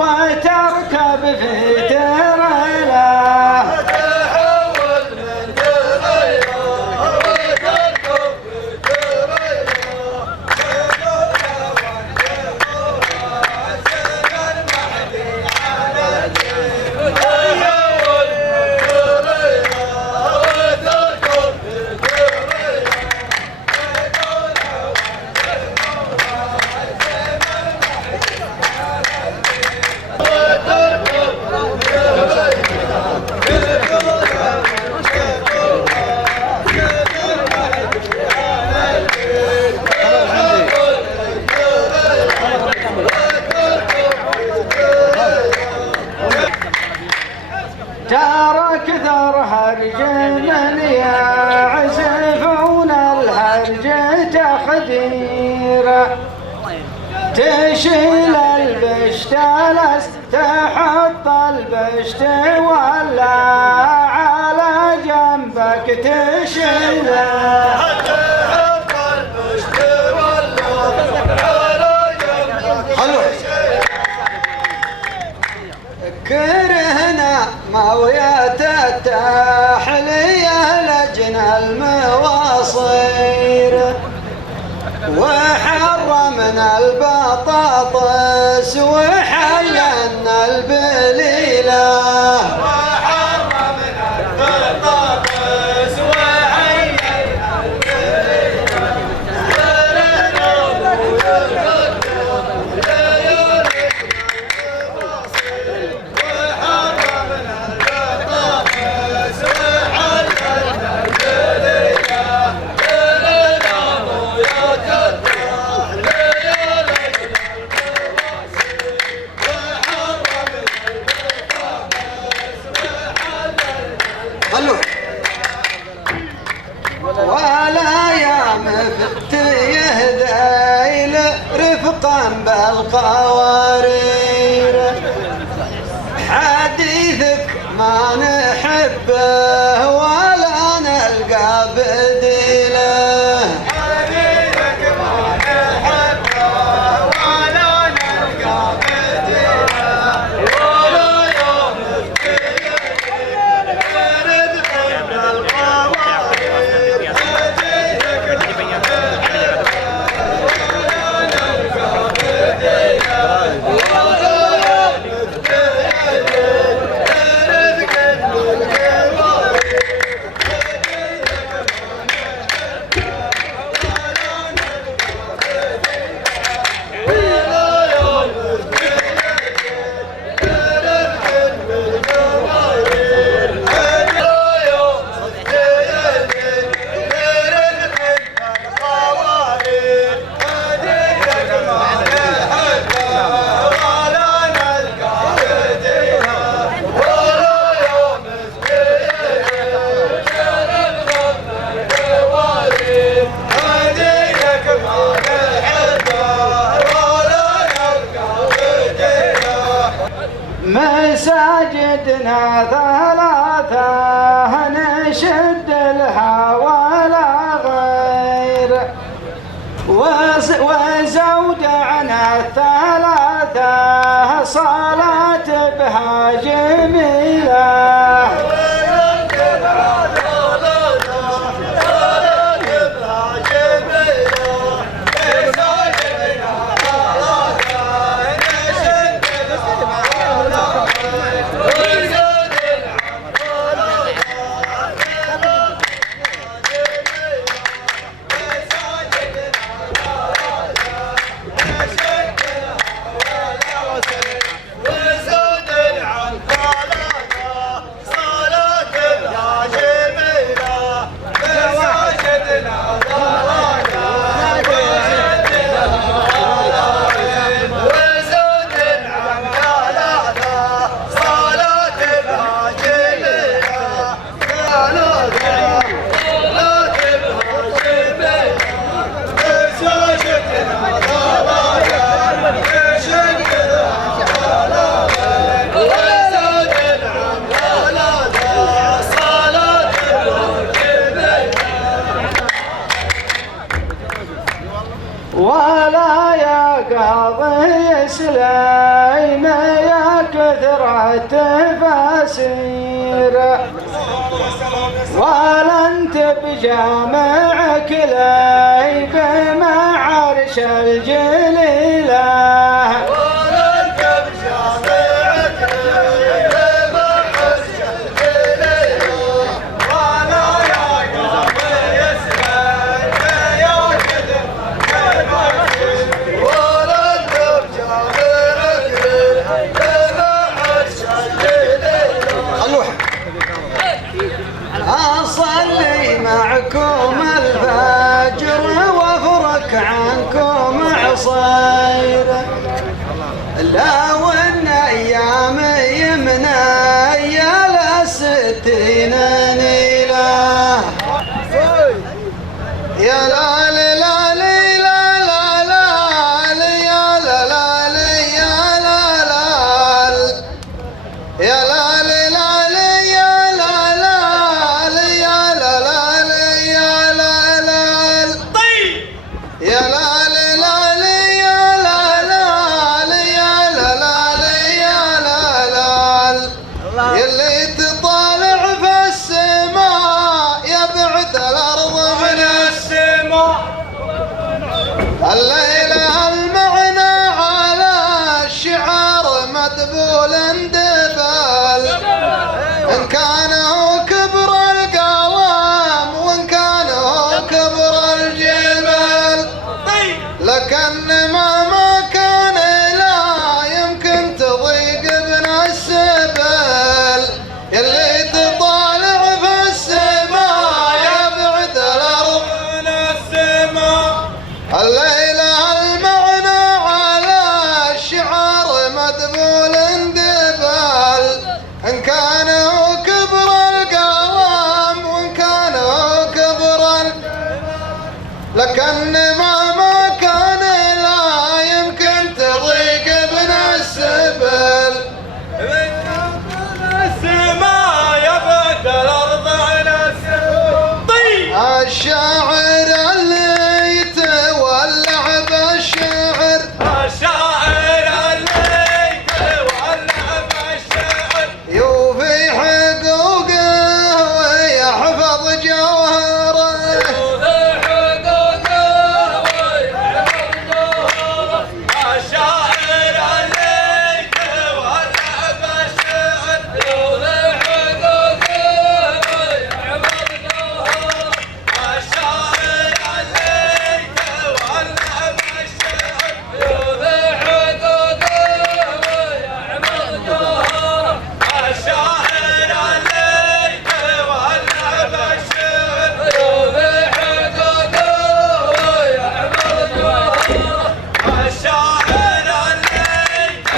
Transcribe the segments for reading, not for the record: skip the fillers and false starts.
وتركب في تريلا تحول من تريلا وتركب في تريلا حسن المهدي على الدين تحول من تريلا وتركب في تريلا ترى كثر هرج من يعزفون الهرج تخديره تشيل البشت لست تحط البشت ولا على جنبك تشيله كرهنا مويات التحلية لجن المواصير وحرمنا البطاطس وحللنا البليلة وحرمنا البطاطس وحللنا ولا يا مفت يهدايل رفقا بالقوارير حديثك ما نحبه ولا نلقى بديله حبيبك ما نحبه ولا نلقى بديله ولا يوم نرد قبل القوارير حبيبك ما نلقى بديله ولا يوم نرد قبل القوارير مساجدنا ثلاثة نشد لها ولا غير وزودعنا الثلاثة صلاة بها جميلة التفاسير ولا انت بجامعك لي بمع عرش الجليله أصلي معكم الفجر وافرك عنكم عصير لو ان ايامي من ايال 60 نيله يا لا لا لا لا لا لا يا لا لا يا لا لا يا لا يلي تطالع في السماء يبعد الارض من السماء الليله المعنى على الشعر مدبول اندبل ان كان هو كبر القلم وان كان هو كبر الجبل لكن ما كان لا يمكن تضيق ابن السبل يلي تطالع في السماء يبعد الارض من السماء الليله المعنى على الشعر مدبول اندبل ان كان هو كبر القلم وان كان هو كبر لكن ما كان لا يمكن تضيق ابن السبل الشاعر اللي يتولع بالشعر الشاعر اللي يتولع بالشعر يوفي حقوقه ويحفظ جوهره الشاعر اللي يتولع بالشعر يوفي حقوقه ويحفظ جوهره الشاعر اللي يتولع بالشعر يوفي حقوقه ويحفظ جوهره الشاعر اللي يتولع بالشعر يوفي حقوقه ويحفظ جوهره الشاعر اللي يتولع بالشعر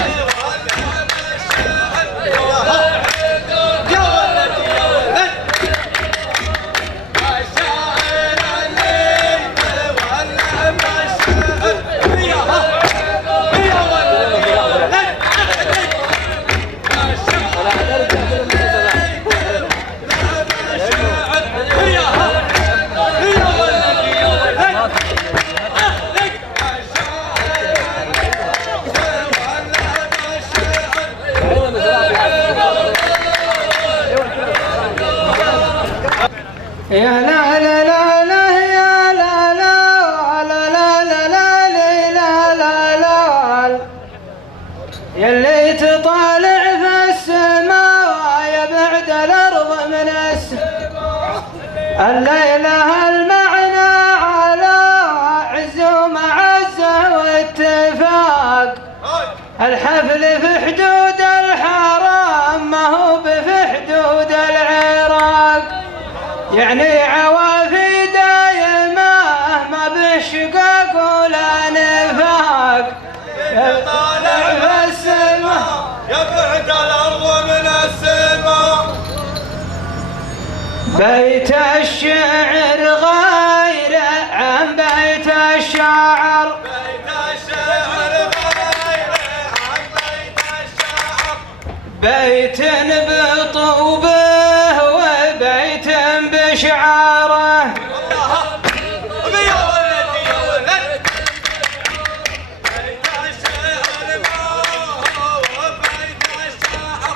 يوفي يا لا لا لا لا يا لا لا لا لا لا لا لا لا لا يلي تطالع في السماء يبعد الارض من السماء الليله المعنى على عز ومعزه واتفاق الحفل في حدود الحرام ما هو في حدود العراق يعني عوافي دايمة ما بشقاق ولا نفاق طالع في السماء يبعد الارض من السماء بيت الشعر غير عن بيت الشاعر بيت الشعر غير عن بيت الشعر بيت بطوبه وبيت بشعاره يا ولد يا ولد بيت الشعر ما هو بيت الشعر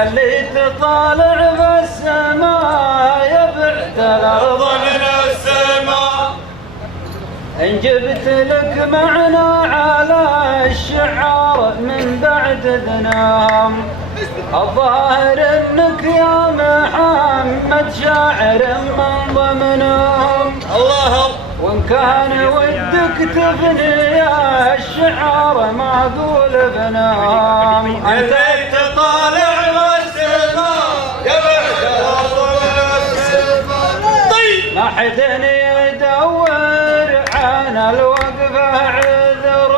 يا اللي تطالع في السماء يا بعد الأرض من السماء إن جبت لك معنى على الشعار من بعد ذنام الظاهر انك يا محمد شاعر من ضمنهم الله وان كان ودك تبني الشعار معقول بنام انت تطالع بالسماء يا بعد الارض من السماء طيب ما حد يدور عن الوقفه عذر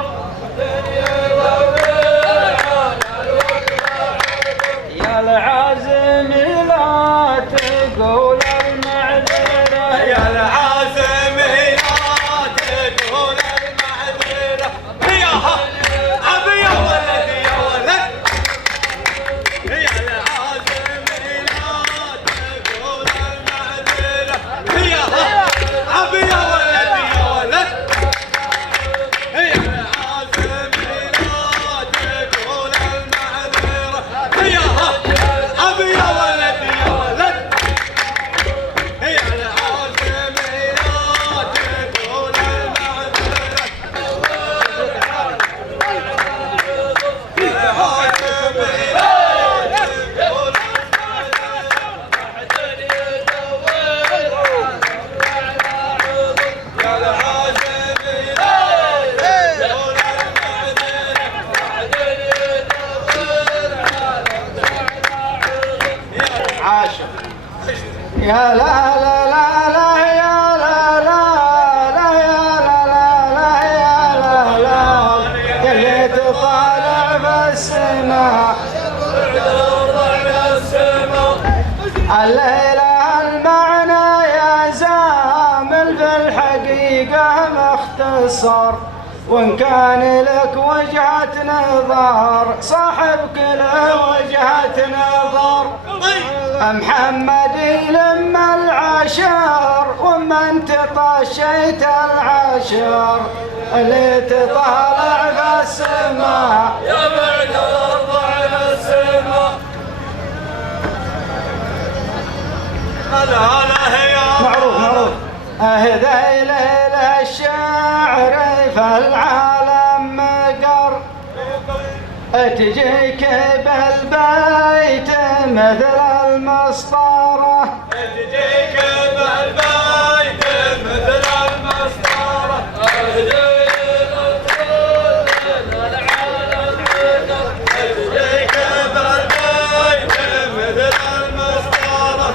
يا العازم لا تقول المعذره يا العازم لا تقول المعذره ياها ابي يا ولد يا ولد يا العازم لا تقول المعذره ياها ابي يا ولد يا ولد يا العازم لا تقول المعذره ياها ابي يا ولد يا ولد هي العازم لا تقول المعذرة العازم لا تقول يا العازم لا تقول عاشق يا لا لا لا لا يا لا لا لا يا لا لا لا يا لا لا يا اللي تطالع بالسماء الليلة المعنى يا زامل في الحقيقة مختصر وإن كان لك وجهة نظر صاحبك له وجهة نظر محمد لما العشر وما انت طشيت العشر اللي تطالع في السماء يا بعد الارض على السماء هلا هلا يا معروف معروف اهدى ليلة الشعر في العالم مقر تجيك بالبيت مثل المسطرة تجيك بالبيت مثل المسطرة تجيك بالبيت مثل المسطرة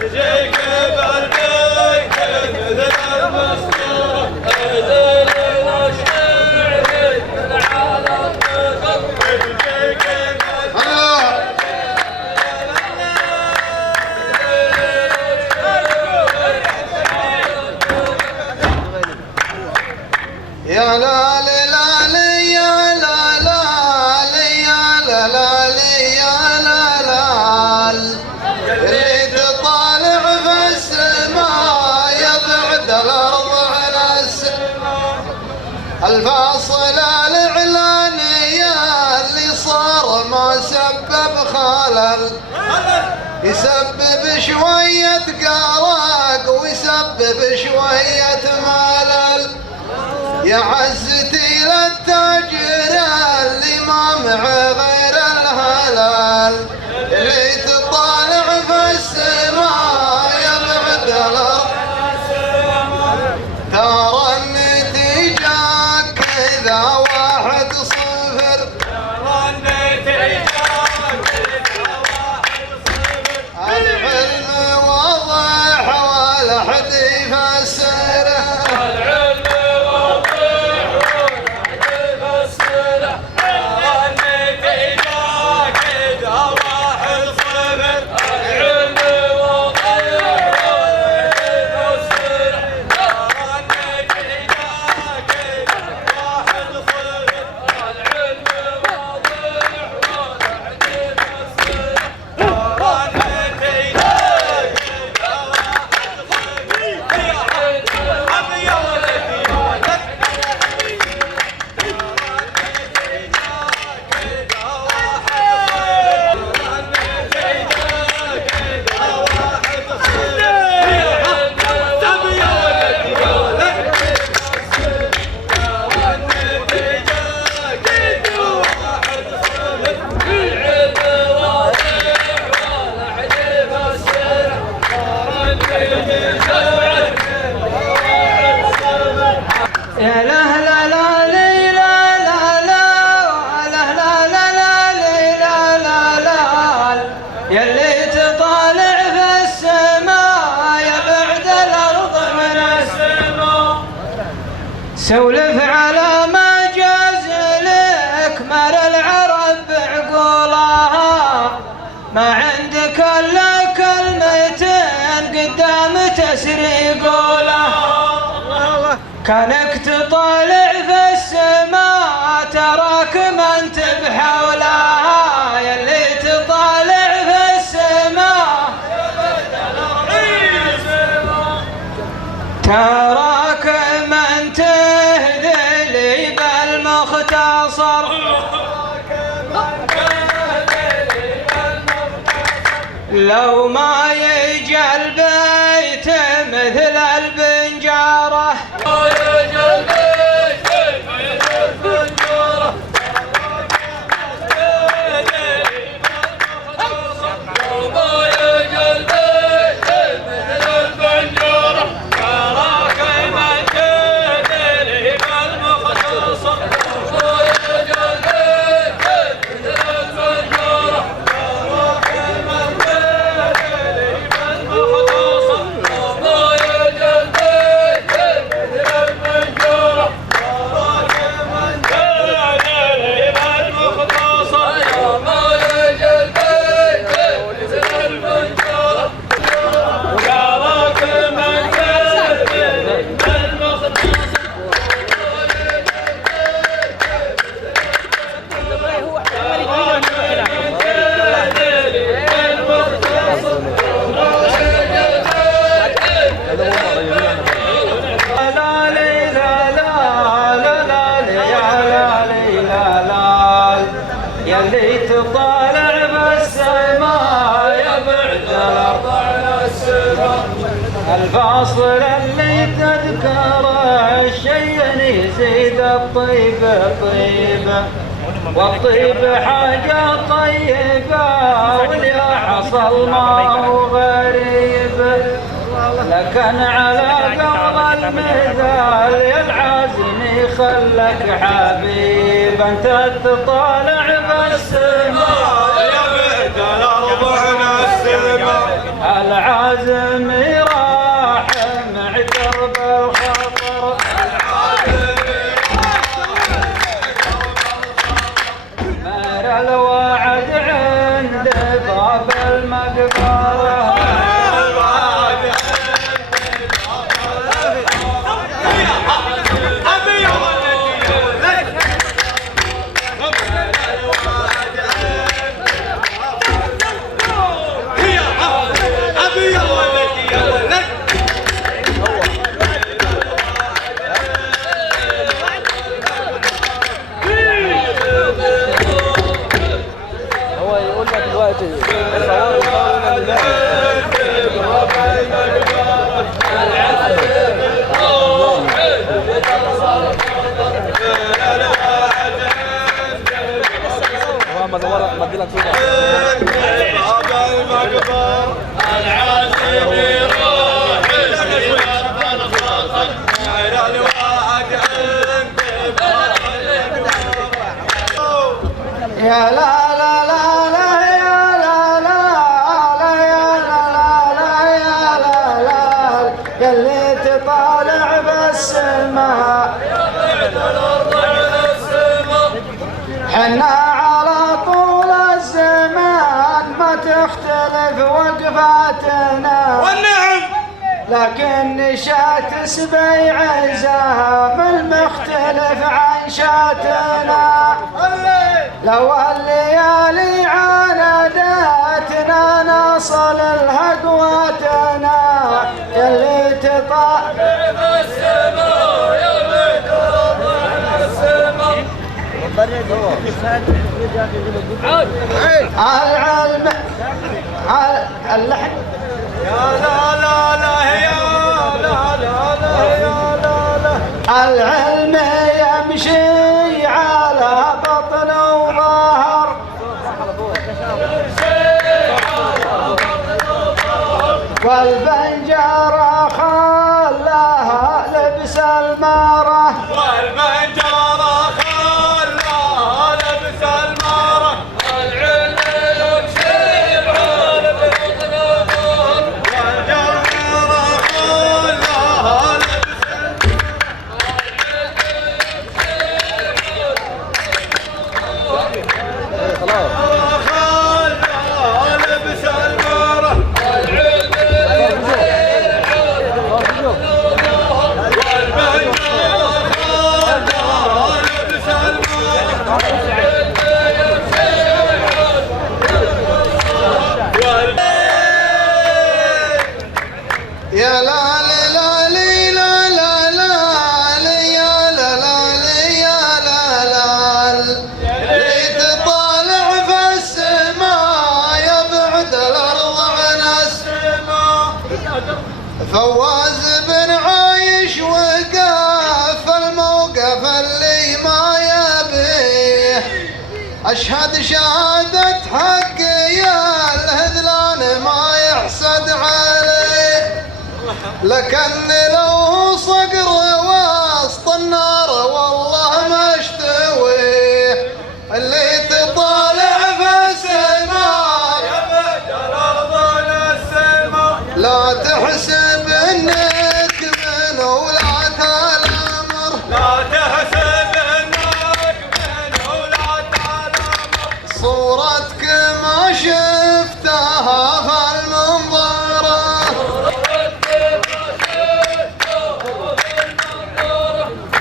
تجيك بالبيت مثل المسطرة يا لا لا لا يا لا لا يا لا لا يا لا لا اللي تطالع في السماء يبعد الارض على السماء الفاصل الاعلانية اللي صار ما سبب خلل يسبب شوية قلق ويسبب شوية ملل يا عزتي للتاجر اللي ما معه غير الهلال اللي تطالع في السماء يبعد الارض ترى النتيجة كذا 1-0 العلم واضح ولا حد يفسره النتيجة كذا يا لا لا لا لي لا لا لا لا لا لا لا لي لا لا لا يلي تطالع في السماء يا بعد الأرض من السماء سولف على ما جاز لك مر العرب بعقولها ما عندك الا كلمتين قدام تسريقولها كانك تطالع في السماء تراك ما انت بحولها يلي تطالع في السماء تراك ما انت ذلي بالمختصر لو ما يجي البيت مثل البنجارة يلي تطالع بالسماء يا بعد الأرض على السماء الفاصل اللي تذكره الشيء يزيد الطيب طيبة والطيب حاجة طيبة واللي حصل ما هو غريب لكن على قول المثال يا العازم يخلك حبيب انت تطالع بالسماء يا بعد الأرض عن السماء العازم راح معتر بالخطر مر الوعد عند باب المقبرة يا لا لا لا لا يا لا لا لا يا لا لا يا لا لا يلي تطالع بالسماء حنا على طول الزمان ما تختلف وقفاتنا والنعم لكن شات سبيع عزام المختلف عن شاتنا لو الليالي عاندتنا نصل الهقواتنا يلي تطالع بالسماء يا بعد السماء العلم اللحن يا لا لا لا يا لا لا لا يا لا لا العلم يمشي على بطن وظهر والبنجرة خلاها لبس المارة والبنجارة خلها لبس المارة العلم شيعان بالمطلوب والبنجارة خلها لبس المارة يا لا لا لا لا لا لا يا لا لا يا لا لا ليت طالع في السماء يبعد الارض عن السماء فواز بن عايش وقف الموقف اللي ما يبيه اشهد شهادة حق يا الهذلان ما يحسد عليه لكن لو صقر وسط النار والله ما اشتويه اللي تطالع في السماء يبعد الأرض عن السماء لا تحسب انك من ولاة الامر لا تحسب انك من ولاة الامر صورتك ما شفتها في المنظره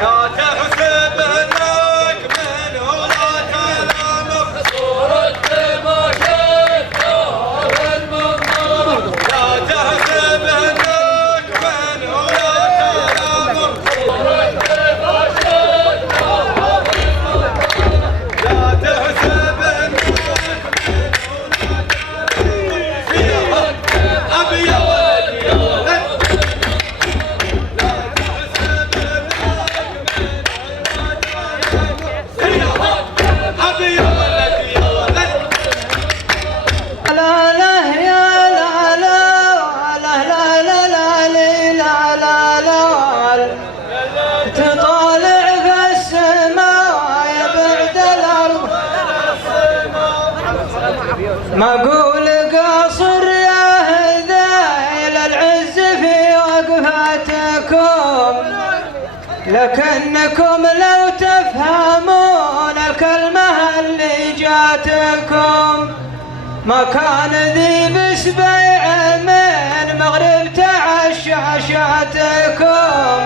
لا تحسب انك من ولاة الامر صورتك ما شفتها بالمنظور لا تحسب انك من ولاة الامر صورتك ما شفتها بالمنظور لا تحسب انك من ولاة الامر ابي يا ولد يا ولد ابي يا ولد يا ولد لا لا يا لا لا لا لا لا لا لا لا تطالع في السماء يبعد الأرض ما أقول قاصر يا هذيل العز في وقفاتكم لكنكم لو تفهمون الكلمة اللي جاتكم ما كان ذي بسبيع من مغرب تعشى شاتكم